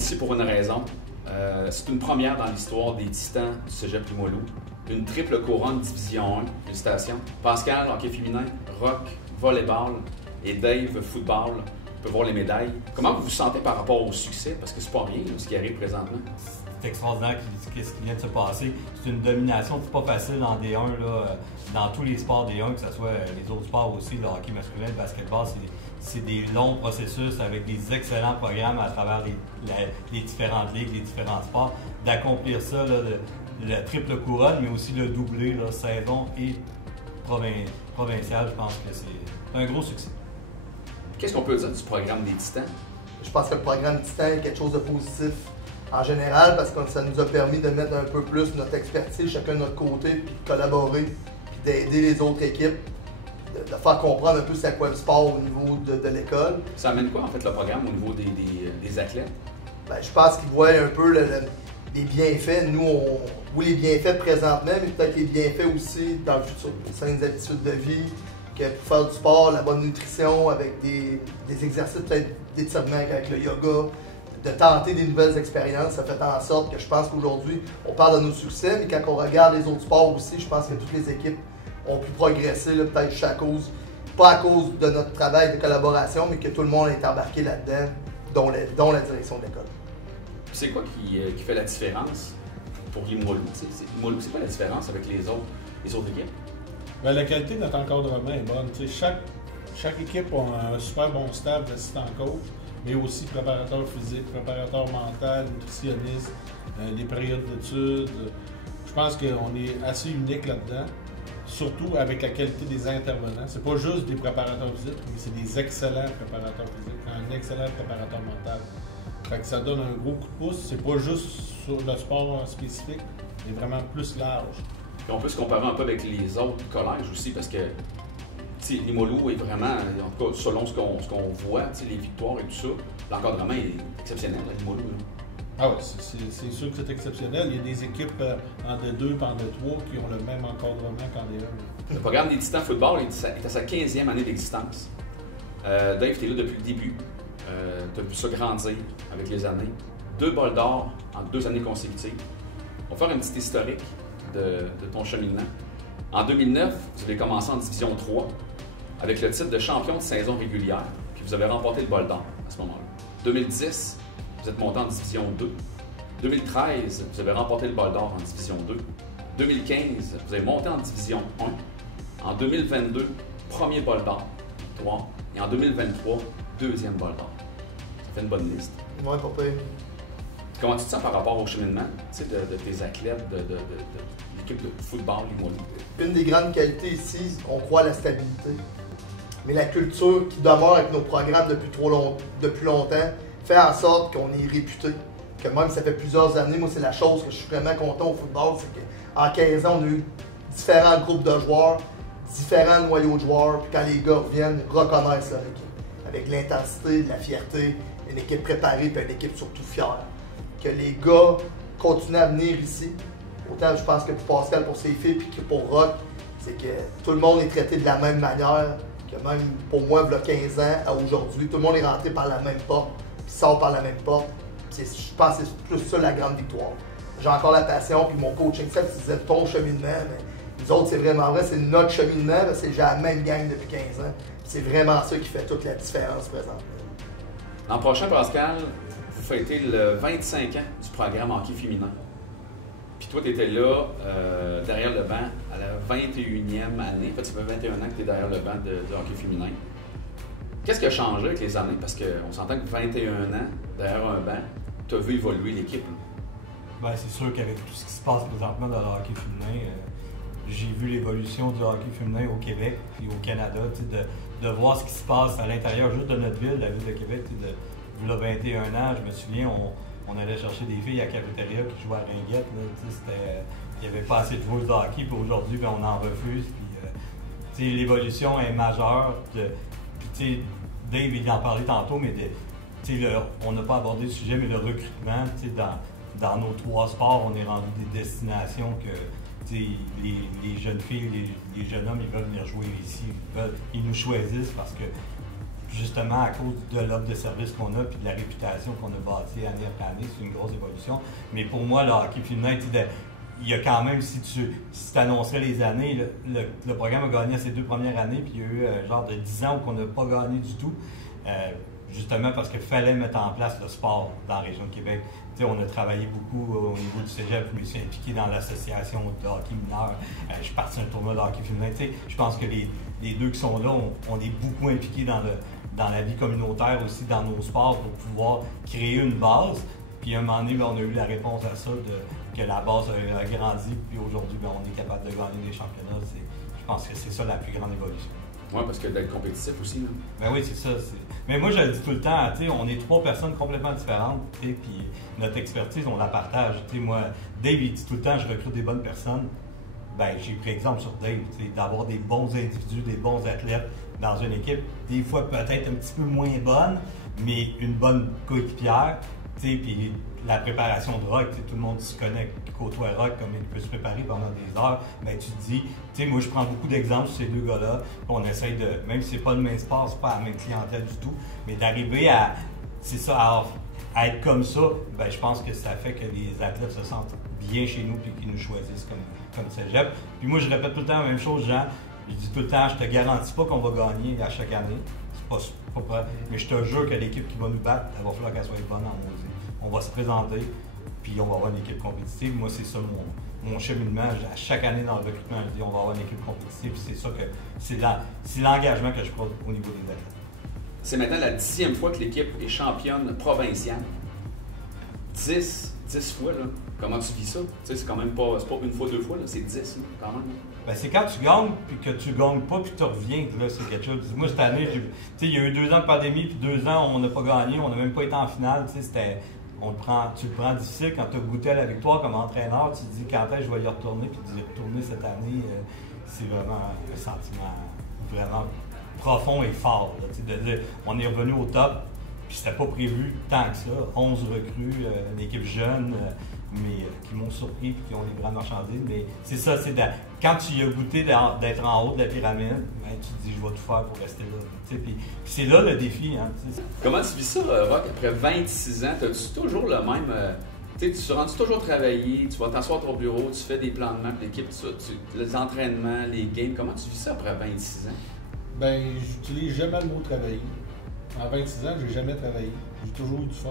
ici pour une raison. C'est une première dans l'histoire des Titans du Cégep Limoilou. Une triple couronne Division 1. Félicitations. Pascal, hockey féminin, Rock, volleyball et Dave, football. On peut voir les médailles. Comment vous vous sentez par rapport au succès? Parce que c'est pas rien là, ce qui arrive présentement. C'est extraordinaire ce qui vient de se passer. C'est une domination, c'est pas facile en D1, là, dans tous les sports D1, que ce soit les autres sports aussi, le hockey masculin, le basketball, c'est des longs processus avec des excellents programmes à travers les différentes ligues, les différents sports. D'accomplir ça, là, la triple couronne, mais aussi le doublé, là, saison et provincial, je pense que c'est un gros succès. Qu'est-ce qu'on peut dire du programme des Titans? Je pense que le programme Titan est quelque chose de positif en général parce que ça nous a permis de mettre un peu plus notre expertise chacun de notre côté, puis de collaborer, puis d'aider les autres équipes, de faire comprendre un peu c'est quoi le sport au niveau de l'école. Ça amène quoi en fait le programme au niveau des athlètes? Ben, je pense qu'ils voient un peu les bienfaits. Nous, oui, les bienfaits présentement, mais peut-être les bienfaits aussi dans le futur. Les saines habitudes de vie, que pour faire du sport, la bonne nutrition, avec des exercices peut-être d'étirement avec le yoga, de tenter des nouvelles expériences, ça fait en sorte que je pense qu'aujourd'hui, on parle de nos succès, mais quand on regarde les autres sports aussi, je pense que toutes les équipes ont pu progresser, peut-être juste à cause, pas à cause de notre travail de collaboration, mais que tout le monde est embarqué là-dedans, dont la direction de l'école. C'est quoi qui fait la différence pour Limoilou? Limoilou, c'est quoi la différence avec les autres équipes? Bien, la qualité de notre encadrement est bonne. Chaque équipe a un super bon staff d'assistants coach, mais aussi préparateur physique, préparateur mental, nutritionniste, des périodes d'études. Je pense qu'on est assez unique là-dedans, surtout avec la qualité des intervenants. C'est pas juste des préparateurs physiques, mais c'est des excellents préparateurs physiques, un excellent préparateur mental. Fait que ça donne un gros coup de pouce. C'est pas juste sur le sport spécifique, mais vraiment plus large. Puis on peut se comparer un peu avec les autres collèges aussi, parce que Limoilou est vraiment, en tout cas selon ce qu'on voit, les victoires et tout ça, l'encadrement est exceptionnel à Limoilou. Ah oui, c'est sûr que c'est exceptionnel. Il y a des équipes en D2 et en D3 qui ont le même encadrement qu'en D1. Le programme des Titans Football est à sa 15e année d'existence. Dave, tu es là depuis le début. Tu as vu ça grandir avec les années. 2 bols d'or en 2 années consécutives. On va faire un petit historique de ton cheminement. En 2009, vous avez commencé en Division 3 avec le titre de champion de saison régulière, puis vous avez remporté le bol d'or à ce moment-là. 2010, vous êtes monté en Division 2. 2013, vous avez remporté le bol d'or en Division 2. 2015, vous avez monté en Division 1. En 2022, premier bol d'or, 3. Et en 2023, deuxième bol d'or. Ça fait une bonne liste. Ouais, pas pire. Comment tu te sens par rapport au cheminement de tes athlètes, de l'équipe de football Limoilou? Une des grandes qualités ici, on croit à la stabilité. Mais la culture qui demeure avec nos programmes depuis longtemps fait en sorte qu'on est réputé. Que même si ça fait plusieurs années, moi c'est la chose que je suis vraiment content au football, c'est qu'en 15 ans, on a eu différents groupes de joueurs, différents noyaux de joueurs, puis quand les gars reviennent, ils reconnaissent leur équipe. Avec l'intensité, de la fierté, une équipe préparée, puis une équipe surtout fière. Que les gars continuent à venir ici. Autant je pense que pour Pascal, pour ses filles, puis que pour Rock, c'est que tout le monde est traité de la même manière, que même pour moi, il y a 15 ans à aujourd'hui, tout le monde est rentré par la même porte, puis sort par la même porte. Je pense que c'est plus ça la grande victoire. J'ai encore la passion, puis mon coaching, ça, tu disais ton cheminement, mais nous autres, c'est vraiment vrai, c'est notre cheminement, parce que j'ai la même gang depuis 15 ans. C'est vraiment ça qui fait toute la différence présentement. L'an prochain, Pascal, vous fêtez le 25 ans du programme hockey féminin. Puis toi, tu étais là, derrière le banc, à la 21e année. En fait, ça fait 21 ans que tu es derrière le banc de hockey féminin. Qu'est-ce qui a changé avec les années? Parce qu'on s'entend que 21 ans, derrière un banc, tu as vu évoluer l'équipe. Ben, c'est sûr qu'avec tout ce qui se passe présentement dans le hockey féminin, j'ai vu l'évolution du hockey féminin au Québec et au Canada, de voir ce qui se passe à l'intérieur juste de notre ville, la ville de Québec. Il y a 21 ans, je me souviens, on allait chercher des filles à la cafétéria qui jouaient à Ringuette. Il n'y avait pas assez de joueuses de hockey, puis aujourd'hui, ben, on en refuse. Puis, l'évolution est majeure. Puis, Dave, il en parlait tantôt, mais on n'a pas abordé le sujet, mais le recrutement, dans nos 3 sports, on est rendu des destinations que les jeunes filles, les jeunes hommes, ils veulent venir jouer ici. Ils nous choisissent parce que justement à cause de l'offre de service qu'on a puis de la réputation qu'on a bâtie année après année, c'est une grosse évolution. Mais pour moi, le hockey féminin, il y a quand même, si tu annoncerais les années, le programme a gagné ses 2 premières années, puis il y a eu genre de 10 ans où on n'a pas gagné du tout. Justement parce qu'il fallait mettre en place le sport dans la région de Québec. T'sais, on a travaillé beaucoup au niveau du cégep, je me suis impliqué dans l'association de hockey mineur, je suis parti à un tournoi de hockey féminin. Je pense que les deux qui sont là, on est beaucoup impliqués dans la vie communautaire aussi, dans nos sports, pour pouvoir créer une base. Puis à un moment donné, on a eu la réponse à ça, que la base a grandi, puis aujourd'hui, on est capable de gagner des championnats. Je pense que c'est ça la plus grande évolution. Oui, parce que d'être compétitif aussi. Là. Ben oui, c'est ça. Mais moi, je le dis tout le temps, on est 3 personnes complètement différentes, puis notre expertise, on la partage. Moi, Dave, il dit tout le temps, je recrute des bonnes personnes. Ben, j'ai pris exemple sur Dave, d'avoir des bons individus, des bons athlètes dans une équipe, des fois peut-être un petit peu moins bonne, mais une bonne coéquipière. Puis la préparation de Rock, tout le monde se connaît, qui côtoie Rock, comme il peut se préparer pendant des heures. Ben, tu te dis, moi je prends beaucoup d'exemples sur ces 2 gars-là, on essaye de, même si c'est pas le même sport, c'est pas la même clientèle du tout, mais d'arriver à être comme ça, ben, je pense que ça fait que les athlètes se sentent bien chez nous et qu'ils nous choisissent comme cégep. Puis moi je répète tout le temps la même chose, Jean, je dis tout le temps, je te garantis pas qu'on va gagner à chaque année. Mais je te jure que l'équipe qui va nous battre, elle va falloir qu'elle soit bonne en maudit. On va se présenter, puis on va avoir une équipe compétitive. Moi, c'est ça mon cheminement. À chaque année dans le recrutement, je dis on va avoir une équipe compétitive. C'est ça que c'est l'engagement que je prends au niveau des athlètes. C'est maintenant la 10e fois que l'équipe est championne provinciale. 10 fois, là. Comment tu vis ça? C'est quand même pas 1 fois, 2 fois, là. C'est 10, là, quand même. Ben, c'est quand tu gagnes, puis que tu gagnes pas, puis tu reviens, là, c'est quelque chose. Moi, cette année, il y a eu 2 ans de pandémie, puis 2 ans, on n'a pas gagné, on n'a même pas été en finale. Tu le prends difficile quand tu as goûté à la victoire comme entraîneur, tu te dis quand est-ce que je vais y retourner, puis d'y retourner cette année, c'est vraiment un sentiment vraiment profond et fort. Là, de dire, on est revenu au top, puis c'était pas prévu tant que ça. 11 recrues, une équipe jeune, mais qui m'ont surpris et qui ont les bras marchandises. Mais c'est ça, quand tu y as goûté d'être en haut de la pyramide, ben, tu te dis je vais tout faire pour rester là. Puis c'est là le défi. Hein, comment tu vis ça, Rock, après 26 ans? As-tu toujours le même. Tu te rends toujours travailler, tu vas t'asseoir au bureau, tu fais des plans de match, l'équipe, les entraînements, les games. Comment tu vis ça après 26 ans? Ben, j'utilise jamais le mot travailler. En 26 ans, j'ai jamais travaillé. J'ai toujours eu du fun.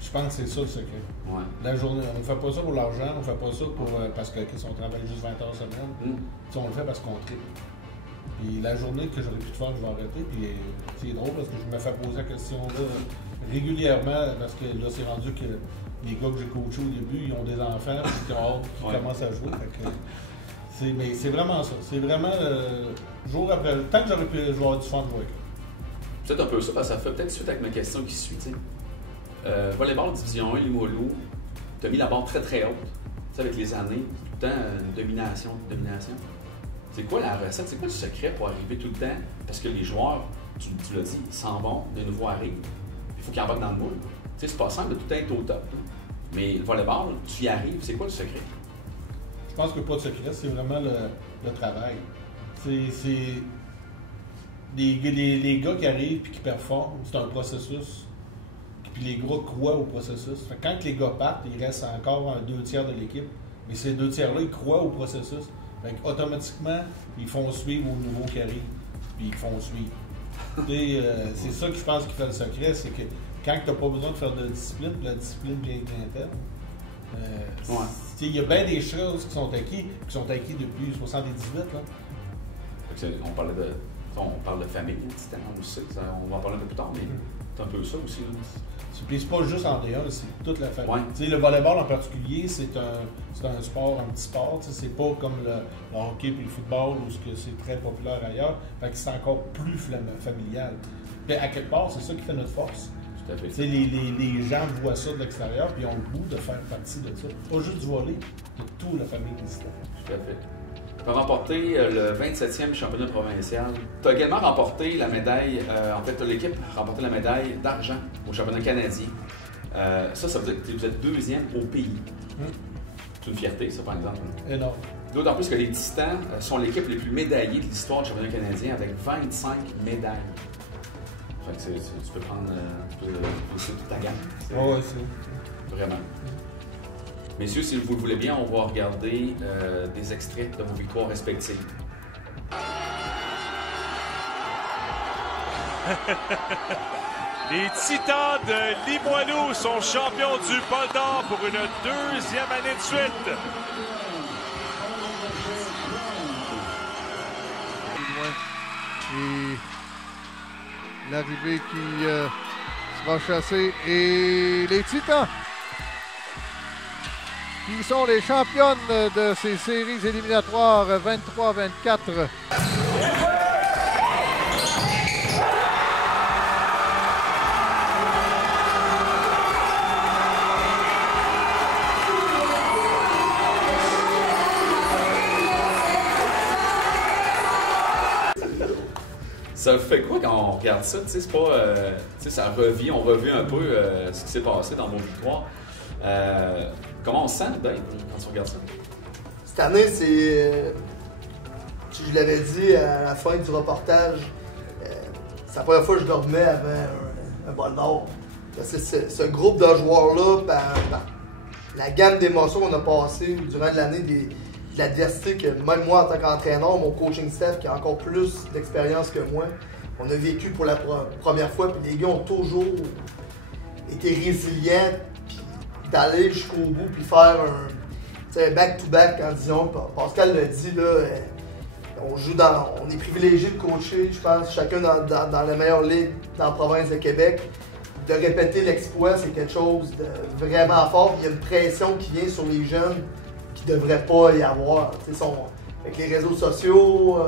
Je pense que c'est ça le secret. Ouais. La journée, on ne fait pas ça pour l'argent, on ne fait pas ça parce que si on travaille juste 20 heures semaine, on le fait parce qu'on tripe. Puis la journée que j'aurais pu te faire, je vais arrêter. Puis c'est drôle parce que je me fais poser la question là régulièrement parce que là c'est rendu que les gars que j'ai coachés au début, ils ont des enfants puis ils commencent à jouer. Mais c'est vraiment ça. C'est vraiment jour après le temps que j'aurais pu jouer du fun de jouer. Peut-être un peu ça, parce que ça fait peut-être suite avec ma question qui suit. Volleyball Division 1, Limoilou, tu as mis la barre très très haute. Avec les années, tout le temps une domination. C'est quoi la recette? C'est quoi le secret pour arriver tout le temps? Parce que les joueurs, tu l'as dit, ils s'en vont, des nouveaux arrivent. Il faut qu'ils embarquent dans le moule. C'est pas simple de tout le temps être au top. Là. Mais le volleyball, tu y arrives, c'est quoi le secret? Je pense que pas de secret, c'est vraiment le travail. C'est les gars qui arrivent et qui performent, c'est un processus. Puis les gars croient au processus. Fait que quand les gars partent, il reste encore 2 tiers de l'équipe. Mais ces 2 tiers-là, ils croient au processus. Fait automatiquement, ils font suivre aux nouveaux qui arrivent. Puis ils font suivre. C'est ça que je pense qui fait le secret, c'est que quand tu n'as pas besoin de faire de discipline, la discipline vient interne. Il y a bien des choses qui sont acquises depuis 78. Là. On parle de famille, on le sait, on va en parler un peu plus tard, mais c'est un peu ça aussi. Puis c'est pas juste en D1, c'est toute la famille. Ouais. Le volleyball en particulier, c'est un sport, un petit sport. C'est pas comme le hockey et le football où c'est très populaire ailleurs. Fait que c'est encore plus familial. Mais à quelque part, c'est ça qui fait notre force. Tout à fait. Les gens voient ça de l'extérieur et ont le goût de faire partie de ça. Pas juste du volley, de toute la famille des Tout à fait. Tu as remporté le 27e championnat provincial. Tu as également remporté la médaille, l'équipe a remporté la médaille d'argent au championnat canadien. Ça veut dire que vous êtes 2e au pays. C'est une fierté, ça, par exemple. Énorme. D'autant plus que les Titans sont l'équipe les plus médaillée de l'histoire du championnat canadien avec 25 médailles. Fait que tu peux prendre toute ta gamme. Ouais, c'est. Vraiment. Messieurs, si vous le voulez bien, on va regarder des extraits de vos victoires respectives. Les Titans de Limoilou sont champions du Bol d'Or pour une deuxième année de suite. Et l'arrivée qui sera chassée. Et les Titans qui sont les championnes de ces séries éliminatoires 23-24. Ça fait quoi quand on regarde ça? C'est pas, ça revit, on revit un peu ce qui s'est passé dans vos victoires. Comment on se sent, Dave, quand tu regardes ça? Cette année, c'est. Je l'avais dit à la fin du reportage, c'est la première fois que je dormais avant un bol d'or. Ce groupe de joueurs-là, par la gamme d'émotions qu'on a passées durant l'année, de l'adversité que même moi, en tant qu'entraîneur, mon coaching staff qui a encore plus d'expérience que moi, on a vécu pour la première fois. Puis les gars ont toujours été résilients, puis d'aller jusqu'au bout, puis faire un back-to-back en disant, Pascal l'a dit, là, on est privilégié de coacher, je pense, chacun dans la meilleure ligue dans la province de Québec. De répéter l'exploit, c'est quelque chose de vraiment fort. Il y a une pression qui vient sur les jeunes qui ne devrait pas y avoir. Avec les réseaux sociaux,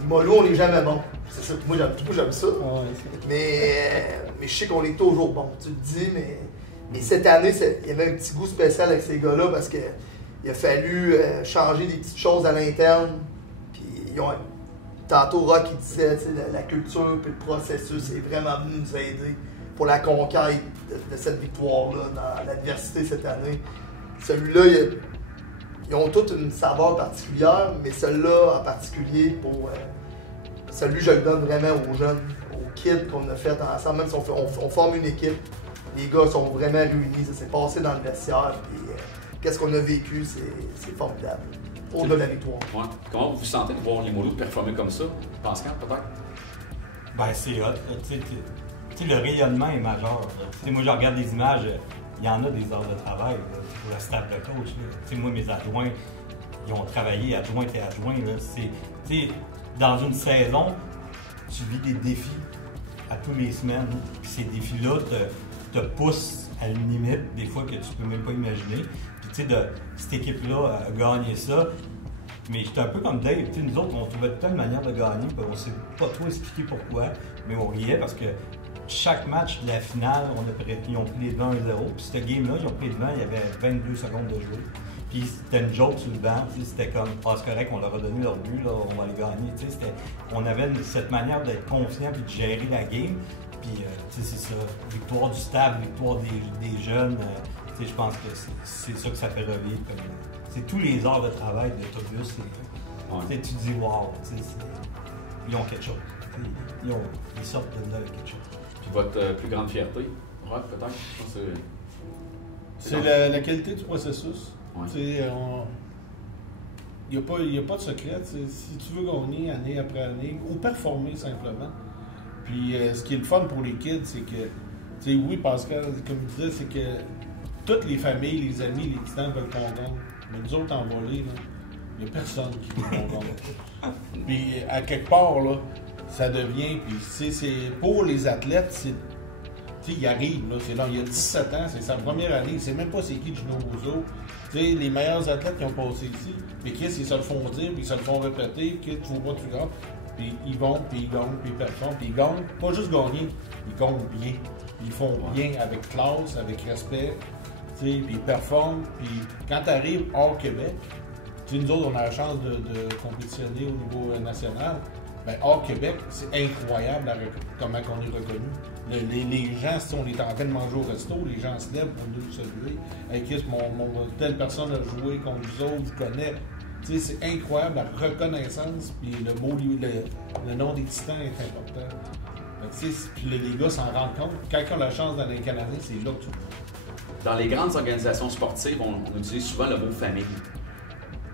Limoilou, on n'est jamais bon. C'est ça. Moi, j'aime ça. Mais je sais qu'on est toujours bon. Tu le dis, mais cette année, il y avait un petit goût spécial avec ces gars-là parce qu'il a fallu changer des petites choses à l'interne. Puis tantôt, Rock, il disait la culture et le processus est vraiment venu nous aider pour la conquête de cette victoire-là dans l'adversité cette année. Celui-là, ils ont toutes une saveur particulière, mais celui-là en particulier, celui je le donne vraiment aux jeunes, aux kids qu'on a fait ensemble, même si on forme une équipe. Les gars sont vraiment réunis, ça s'est passé dans le vestiaire, puis qu'est-ce qu'on a vécu, c'est formidable. Au-delà de la victoire. Ouais. Comment vous vous sentez de voir Limoilou performer comme ça? Pascal, peut-être? Ben, c'est hot. Le rayonnement est majeur. Moi, je regarde des images, il y en a des heures de travail là, pour le staff de coach. Moi, mes adjoints, ils ont travaillé, adjoints et adjoints. Dans une saison, tu vis des défis à tous les semaines. Puis ces défis-là te poussent à une limite, des fois, que tu peux même pas imaginer. Puis cette équipe-là a gagné ça. Mais j'étais un peu comme Dave. Nous autres, on trouvait toute une manière de gagner. On ne sait pas trop expliquer pourquoi, mais on riait parce que chaque match de la finale, ils ont pris les devants 1-0. Puis cette game-là, ils ont pris les devants, il y avait 22 secondes de jouer. Puis c'était une joke sur le banc, c'était comme, c'est correct, on leur a donné leur but, là, on va les gagner. On avait cette manière d'être confiant et de gérer la game. Puis c'est ça, victoire du staff, victoire des jeunes. Je pense que c'est ça que ça fait revivre. C'est tous les heures de travail de l'autobus. Tu te dis, wow, ils ont quelque chose. Ils sortent de là avec quelque chose. Puis votre plus grande fierté, ouais, peut-être, je pense que c'est la qualité du processus. Ouais. Il n'y a pas de secret. Si tu veux gagner année après année, ou performer simplement. Puis ce qui est le fun pour les kids, c'est que, oui, Pascal, comme je disais, c'est que toutes les familles, les amis, les Titans veulent qu'on gagne. Mais nous autres, en volée, il n'y a personne qui veut qu'on gagne. Puis à quelque part, là, ça devient, puis c'est pour les athlètes, ils arrivent, là, il y a 17 ans, c'est sa première année, il ne sait même pas c'est qui Gino Bouzo. Les meilleurs athlètes qui ont passé ici, puis ils se le font dire, puis ils se le font répéter, tu ne vois pas, tu gagnes. Puis ils vont, puis ils gagnent, puis ils performent, puis ils gagnent, pas juste gagner, ils gagnent bien. Ils font bien avec classe, avec respect, puis ils performent. Puis quand tu arrives hors Québec, nous autres, on a la chance de compétitionner au niveau national. Ben, hors Québec, c'est incroyable comment on est reconnu. Les gens, si on est en train de manger au resto, les gens se lèvent pour nous saluer. Hey, telle personne a joué contre vous autres, vous connaissez. C'est incroyable la reconnaissance, puis le nom des Titans est important. Puis les gars s'en rendent compte. Quand ils ont la chance d'aller au Canadien, c'est là que tu... Dans les grandes organisations sportives, on utilise souvent le mot famille.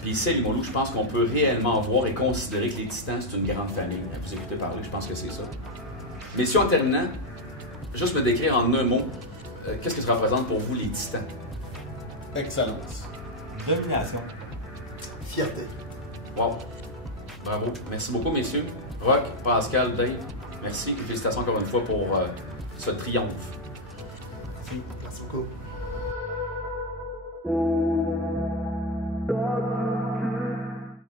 Puis ici, à Limoilou, je pense qu'on peut réellement voir et considérer que les Titans, c'est une grande famille. Vous écoutez parler, je pense que c'est ça. Messieurs, en terminant, juste me décrire en un mot, qu'est-ce que ça représente pour vous, les Titans? Excellence. Domination. Fierté. Wow! Bravo. Merci beaucoup, messieurs. Roch, Pascal, Dave, merci. Et félicitations encore une fois pour ce triomphe. Merci beaucoup.